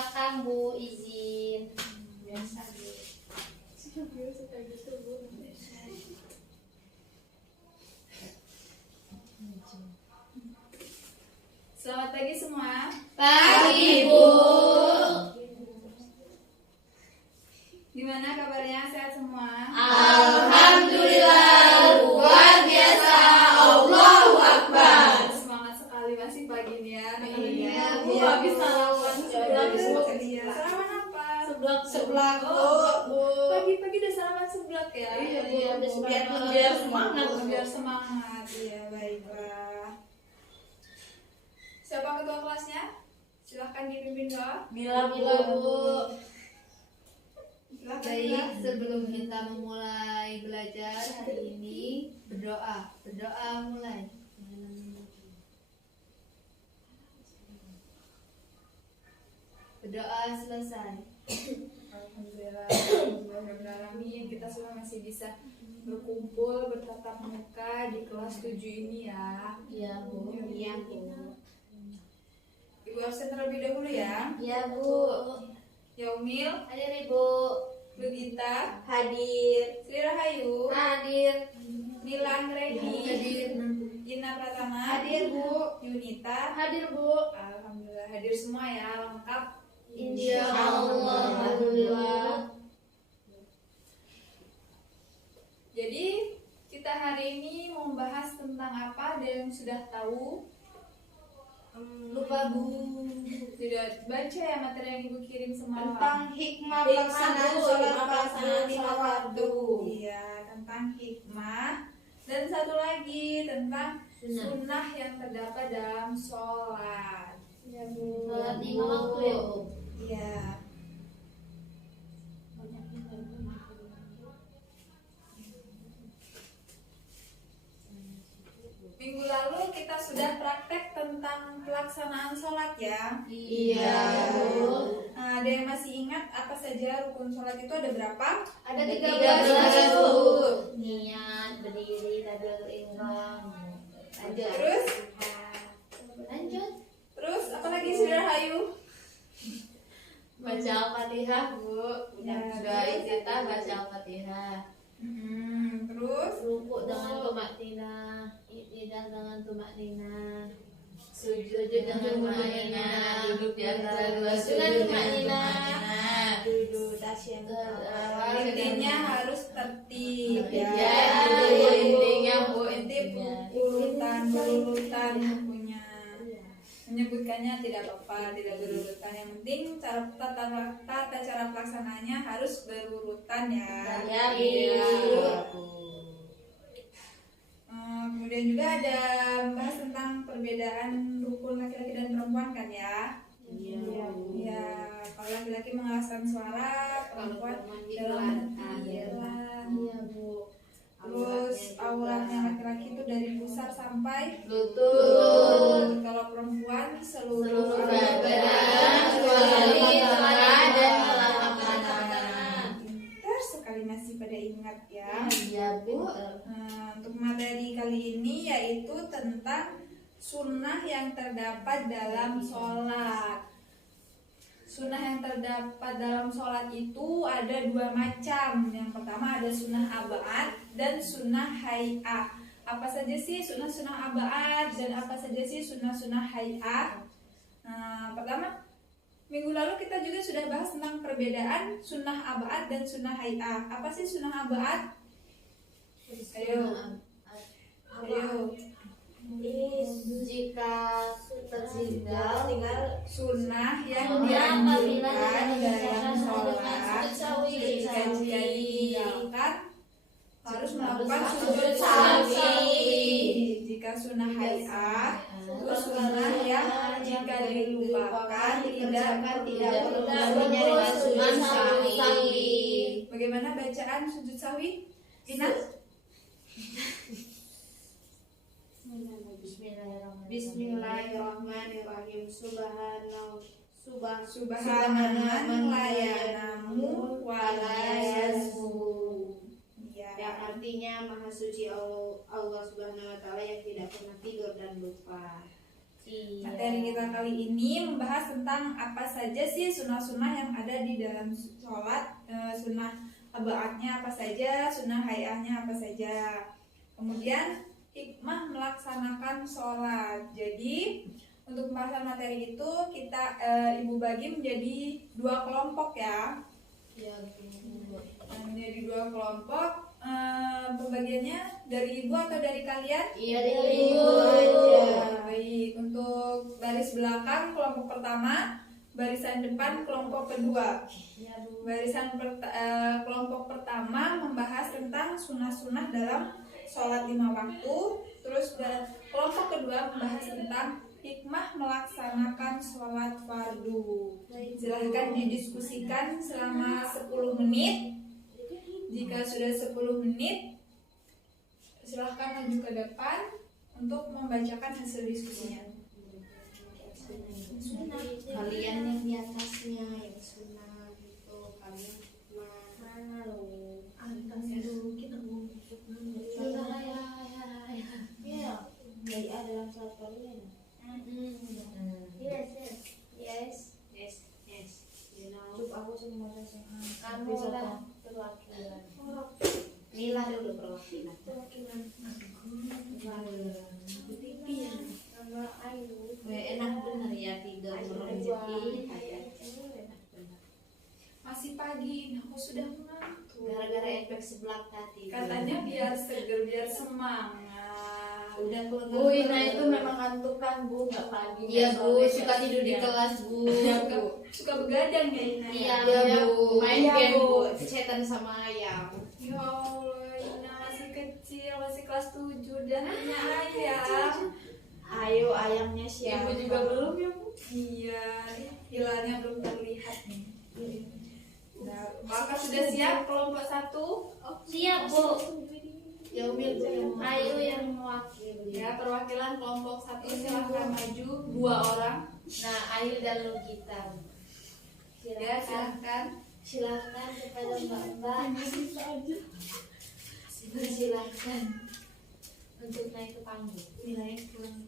Silakan Bu, izin. Biasa Bu. Selamat pagi semua. Pagi Bu. Gimana kabarnya? Sehat semua? Alhamdulillah, luar biasa. Allahu Akbar. Semangat sekali masih pagi nih ya. Iya, Bu. Bu. Habis sarapan seblak. Iya. Sarapan apa? Seblak Bu. Pagi-pagi udah sarapan seblak ya? Iya, Bu. Biar semangat. Biar semangat. Iya, baiklah. Siapa ketua kelasnya? Silahkan dipimpin doa. Bila Bu. Silahkan. Baik, sebelum kita memulai belajar hari ini, berdoa mulai. Berdoa selesai. Alhamdulillah, Alhamdulillah, kita semua masih bisa berkumpul bertatap muka di kelas 7 ini ya. Iya Bu. Iya, Bu. Ibu absen terlebih dahulu ya. Iya Bu. Yaumil, Hadir Ibu. Lugita, Hadir. Sri Rahayu, Hadir. Nilan Redi, Hadir. Gina Pratama, Hadir Bu. Yunita. Hadir Bu. Alhamdulillah hadir semua ya, lengkap. Insya Allah. Alhamdulillah. Jadi kita hari ini mau membahas tentang apa? Ada yang sudah tahu? Lupa Bu. Sudah baca ya materi yang ibu kirim semalam? Tentang hikmah Hikmah, pelaksanaan Bu. sholat Hikmah fardu pelaksanaan lima sholat fardu. Iya, tentang hikmah. Dan satu lagi tentang sunnah yang terdapat dalam sholat. Ya Bu. Sholat lima waktu ya Bu. Iya. Minggu lalu kita sudah praktek tentang pelaksanaan sholat ya. Iya Bu. Nah, ada yang masih ingat apa saja rukun sholat itu ada berapa? Ada 13 Bu. Niat, berdiri, takbiratul ihram. Lanjut. Terus? Lanjut. Terus apa lagi Saudara Hayu? Baca Al-Fatihah Bu. Ya, Doa terus? kita baca Al-Fatihah. Terus? Rukuk dengan tumakninah, iktidal dengan tumakninah, sujud dengan tumakninah, duduk di antara dua sujud dengan tumakninah, Duduk tasyahud. Intinya harus tertib Ya, ya. intinya Bu, Intip intinya. berurutan bukunya. Menyebutkannya tidak apa-apa, tidak berurutan. Yang penting tata cara pelaksanaannya harus berurutan ya. Ya, Iya. Bu. Kemudian juga ada membahas tentang perbedaan rukun laki-laki dan perempuan kan ya. Iya. Ya, kalau laki-laki mengeraskan suara, perempuan dalam hati hilang. Iya Bu. Terus auratnya laki-laki itu dari pusar sampai Lutut, kalau perempuan seluruh seluruh badan, kecuali telapak dan telapak tangan. Pintar sekali masih pada ingat ya. Iya Bu. Untuk materi kali ini yaitu tentang sunnah yang terdapat dalam sholat. Sunnah yang terdapat dalam sholat itu ada dua macam. Yang pertama ada sunnah abad dan sunnah hay'ah. Apa saja sih sunnah-sunnah abad dan apa saja sih sunnah-sunnah hay'ah? Pertama, minggu lalu kita juga sudah bahas tentang perbedaan sunnah abad dan sunnah hay'ah. Apa sih sunnah abad? Ayo. Jika tertinggal Sunnah yang apabila dianjurkan dalam tidak sholat jika ditinggalkan harus melakukan sujud sawi. sawi. Jika sunnah hay'ah itu sunnah yang jika dilupakan tidak perlu melakukannya dengan sujud sawi. Bagaimana bacaan sujud sawi? Ina? Bismillahirrahmanirrahim. Subhanaman layanamu walayasmu. Yang artinya maha suci Allah Subhanahu wa taala yang tidak pernah tidur dan lupa. Iya. Materi kita kali ini membahas tentang apa saja sih sunnah-sunnah yang ada di dalam sholat, sunnah abaatnya apa saja, sunnah hayahnya apa saja. Kemudian hikmah melaksanakan sholat. Jadi untuk pembahasan materi itu kita ibu bagi menjadi 2 kelompok ya. Iya, Menjadi 2 kelompok. Pembagiannya dari ibu atau dari kalian? Iya, dari ibu aja. Baik, untuk baris belakang kelompok pertama, barisan depan kelompok kedua. Iya, Bu. Kelompok pertama membahas tentang sunnah-sunnah dalam sholat 5 waktu. Terus kelompok kedua membahas tentang hikmah melaksanakan sholat fardu. Silahkan didiskusikan selama 10 menit. Jika sudah 10 menit, silahkan maju ke depan untuk membacakan hasil diskusinya. Kalian yang di atasnya yang sunnah gitu, kalian Mana lo? atasnya dulu kita mau masuk Iya. Dari dalam sholat fardu ya. Yes. You know. Cukup aku semua SMA. Kamu lah perwakilan. Inilah dulu perwakilan. Nama Ayu. Enak bener ya 3 rezeki. Enak bener. Masih pagi, aku sudah mengantuk. Gara-gara efek sebelah tadi. Katanya biar seger, biar semangat. Udah Bu, Ina itu memang ngantuk kan, Bu, nggak pagi. Iya Bu, suka tidur di kelas Bu. Suka begadang ya Ina. Iya Iya, Bu, Bu. main Iya, game Bu. Bu, setan sama ayam. Ya Allah, Ina masih kecil, masih kelas 7 dan hanya ayam. Ayo ayamnya siapa? Ibu juga belum ya, Bu? Iya, hilalnya belum terlihat nih. Nah, apakah sudah siap kelompok 1? Siap, Bu. Ya Umi Bu. Ayu yang mewakili. Ya, perwakilan kelompok 1 silahkan maju 2 orang. Nah, Ayu dan Lugita. Ya, silahkan. Silakan kepada Mbak. Silakan untuk naik ke panggung. Nilai kurang.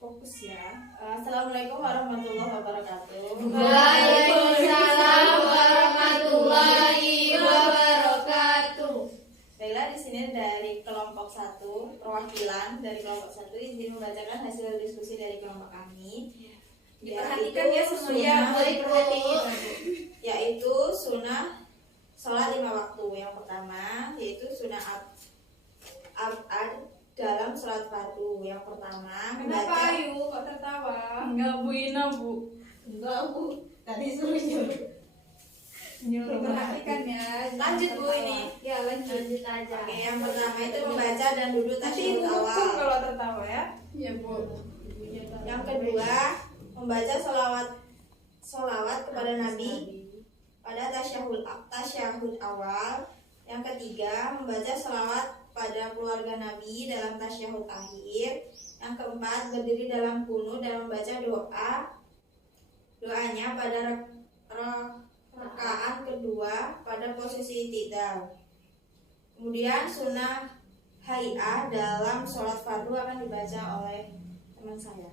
Fokus ya. Assalamualaikum warahmatullahi wabarakatuh. Waalaikumsalam warahmatullahi wabarakatuh. Baiklah, di sini dari kelompok 1, perwakilan dari kelompok 1 izin membacakan hasil diskusi dari kelompok kami. Diperhatikan ya semuanya. Sunnah- Baik, Bu. yaitu sunnah sholat 5 waktu. Yang pertama yaitu sunnah abad dalam sholat fardu. Yang pertama Kenapa Ayu kok tertawa? Enggak, Bu Ina, Bu. Enggak, Bu. Tadi suruh nyuruh. Diperhatikan ya. Lanjut, Bu, ini. Ya, lanjut. Lanjut aja. Oke, yang pertama itu membaca dan duduk Nanti tasyahud ibu hukum awal. kalau tertawa ya. Iya, Bu. Yang kedua membaca solawat kepada Nabi pada tasyahud awal. Yang ketiga membaca selawat pada keluarga Nabi dalam tasyahud akhir. Yang keempat berdiri dalam kunut dan membaca doanya pada rakaat kedua pada posisi i'tidal. Kemudian sunnah hay'ah dalam sholat fardu akan dibaca oleh teman saya.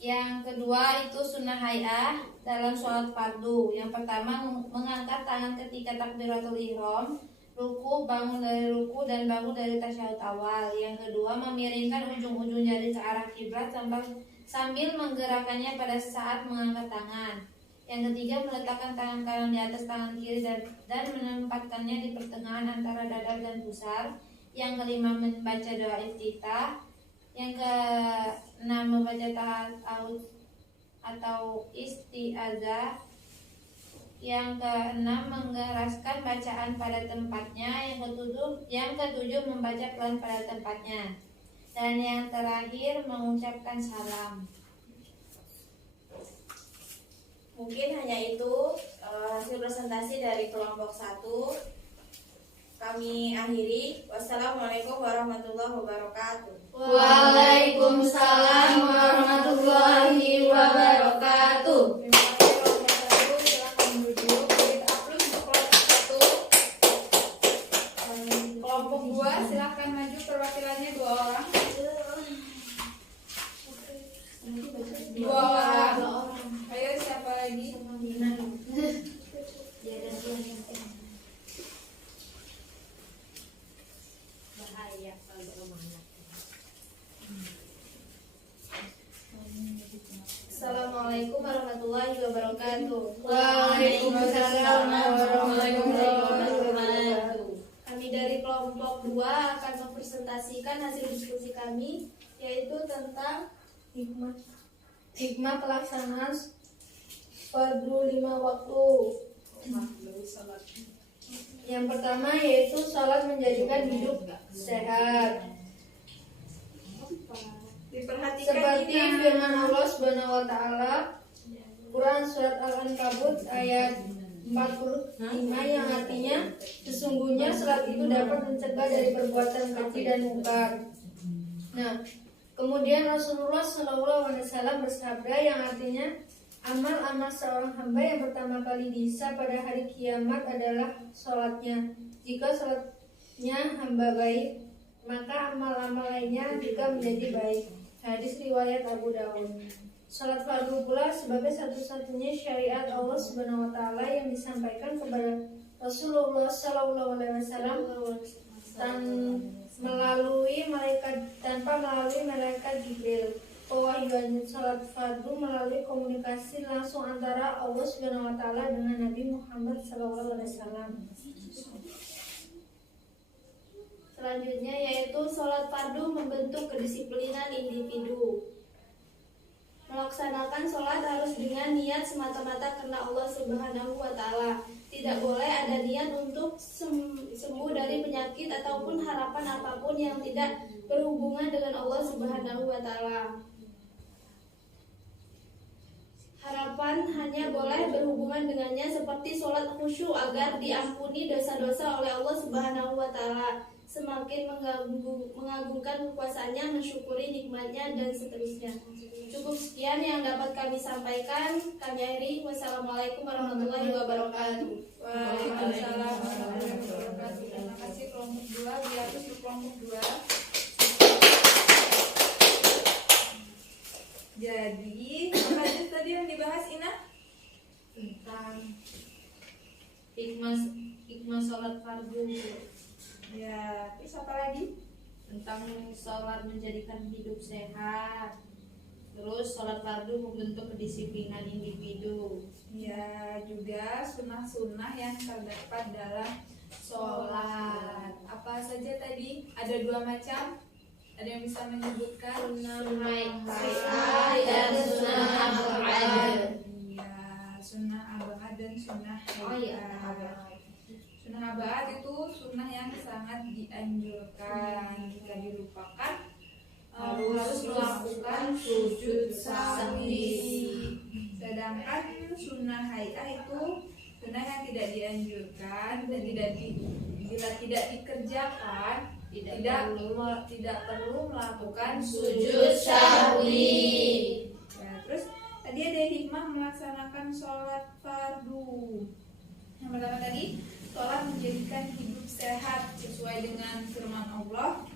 Yang kedua itu sunnah hay'ah dalam sholat fardu. Yang pertama mengangkat tangan ketika takbiratul ihram, ruku, bangun dari ruku dan bangun dari tasyahud awal. Yang kedua memiringkan ujung-ujung jari ke arah kiblat sambil menggerakkannya pada saat mengangkat tangan. Yang ketiga meletakkan tangan kanan di atas tangan kiri dan menempatkannya di pertengahan antara dada dan pusar. Yang kelima membaca doa iftitah. Yang keenam membaca ta'awudz atau isti'adzah. Yang keenam menggeraskan bacaan pada tempatnya. Yang ketujuh membaca pelan pada tempatnya. Dan yang terakhir mengucapkan salam. Mungkin hanya itu hasil presentasi dari kelompok 1. Kami akhiri. Wassalamualaikum warahmatullahi wabarakatuh. Waalaikumsalam warahmatullahi wabarakatuh. Terima kasih kelompok 1, silahkan duduk. Kita upload untuk kelompok 1. Kelompok 2 silahkan maju, perwakilannya 2 orang. mempresentasikan hasil diskusi kami, yaitu tentang hikmah pelaksanaan fardu 5 waktu. Yang pertama yaitu salat menjadikan hidup sehat. Diperhatikan Seperti Dina. firman Allah Subhanahu wa taala Quran surat Al-Ankabut ayat 45 yang artinya sesungguhnya salat itu dapat mencegah dari perbuatan keji dan mungkar. Nah, kemudian Rasulullah SAW bersabda yang artinya amal-amal seorang hamba yang pertama kali dihisab pada hari kiamat adalah sholatnya. Jika sholatnya hamba baik, maka amal-amal lainnya juga menjadi baik. Hadis riwayat Abu Dawud. Sholat fardu pula sebagai satu-satunya syariat Allah Subhanahu wa taala yang disampaikan kepada Rasulullah SAW tanpa melalui malaikat Jibril. Pewahyuan sholat fardu melalui komunikasi langsung antara Allah Subhanahu wa taala dengan Nabi Muhammad SAW. selanjutnya yaitu sholat fardu membentuk kedisiplinan individu. Melaksanakan sholat harus dengan niat semata-mata karena Allah Subhanahu wa taala. Tidak boleh ada niat untuk sembuh dari penyakit ataupun harapan apapun yang tidak berhubungan dengan Allah Subhanahu wa taala. Harapan hanya boleh berhubungan dengannya seperti sholat khusyuk agar diampuni dosa-dosa oleh Allah Subhanahu wa taala. Semakin mengagungkan kekuasaannya, mensyukuri nikmatnya dan seterusnya. Cukup sekian yang dapat kami sampaikan. Kami akhiri. Wassalamualaikum warahmatullahi wabarakatuh. Waalaikumsalam warahmatullahi wabarakatuh. Terima kasih kelompok 2. Biar untuk kelompok 2. Jadi, apa aja tadi yang dibahas Ina? Tentang hikmah sholat fardu, Ya, terus apa lagi? tentang sholat menjadikan hidup sehat, terus sholat fardu membentuk kedisiplinan individu. Ya, juga sunnah-sunnah yang terdapat dalam sholat. Apa saja tadi? Ada 2 macam. Ada yang bisa menyebutkan? Sunnah dan sunnah abad. Iya, sunnah abad dan sunnah Abad. Sunnah abad itu sunnah yang sangat dianjurkan. Jika dilupakan harus melakukan sujud sahwi. Sedangkan sunnah hayah itu sunnah yang tidak dianjurkan dan bila tidak dikerjakan tidak perlu melakukan Sujud sahwi. Ya, terus tadi ada hikmah melaksanakan sholat fardu. Yang pertama tadi, sholat menjadikan hidup sehat sesuai dengan firman Allah.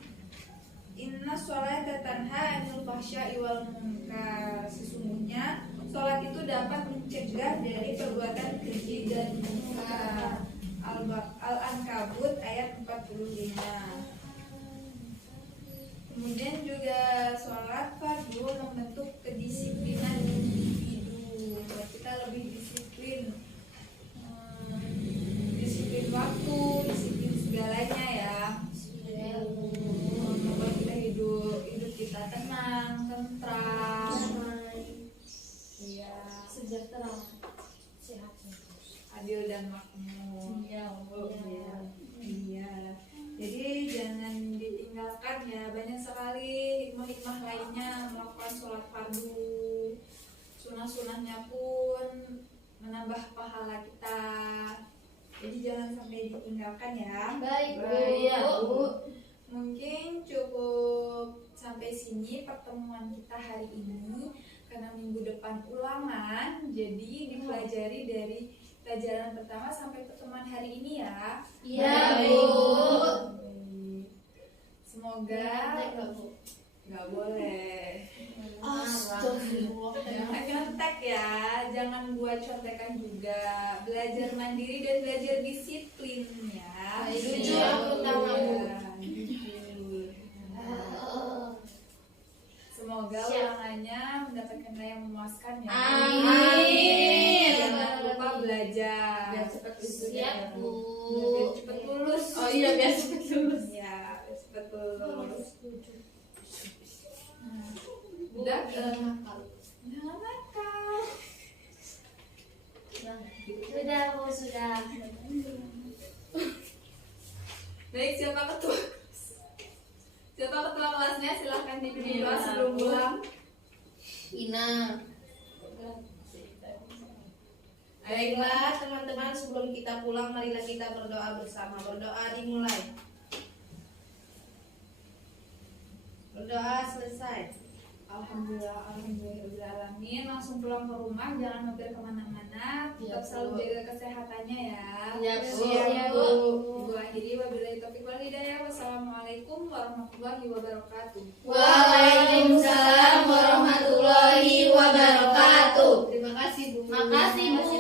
Inna sholata tanha 'anil fahsya'i wal munkar. Sesungguhnya sholat itu dapat mencegah dari perbuatan keji dan munkar. Al-Ankabut ayat 45. Kemudian juga sholat fardu membentuk kedisiplinan individu. Buat kita lebih disiplin, disiplin waktu, disiplin segalanya ya. Membuat kita hidup kita tenang, tentram, iya, Sejahtera, sehat. adil dan makmur. Iya. Jadi jangan ditinggalkan ya, banyak sekali hikmah-hikmah lainnya melakukan sholat fardu. Sunah-sunahnya pun menambah pahala kita. Jadi jangan sampai ditinggalkan ya. Baik, Bu. Ya, Bu. Mungkin cukup sampai sini pertemuan kita hari ini karena minggu depan ulangan. Jadi dipelajari dari pelajaran pertama sampai pertemuan hari ini ya. Iya, Bu. Semoga nggak boleh. Astagfirullah. Jangan nyontek ya, jangan buat contekan juga. Belajar mandiri dan belajar disiplin ya. Jujur aku tahu. Jujur. Semoga ulangannya mendapatkan nilai yang memuaskan ya. Amin. Jangan lupa belajar. Biar cepat siap, Bu. Biar cepat lulus. Oh iya, biar cepat lulus. Ya, cepat lulus. Tina. Baiklah teman-teman, sebelum kita pulang marilah kita berdoa bersama. Berdoa dimulai. Berdoa selesai. Alhamdulillahirobbilalamin. Langsung pulang ke rumah, jangan mampir kemana-mana. Tetap selalu jaga kesehatannya ya. Siap, Bu. Ibu akhiri wabillahi taufiq wal hidayah. Wassalamualaikum warahmatullahi wabarakatuh. Waalaikumsalam warahmatullahi wabarakatuh. Terima kasih Bu. Makasih Bu.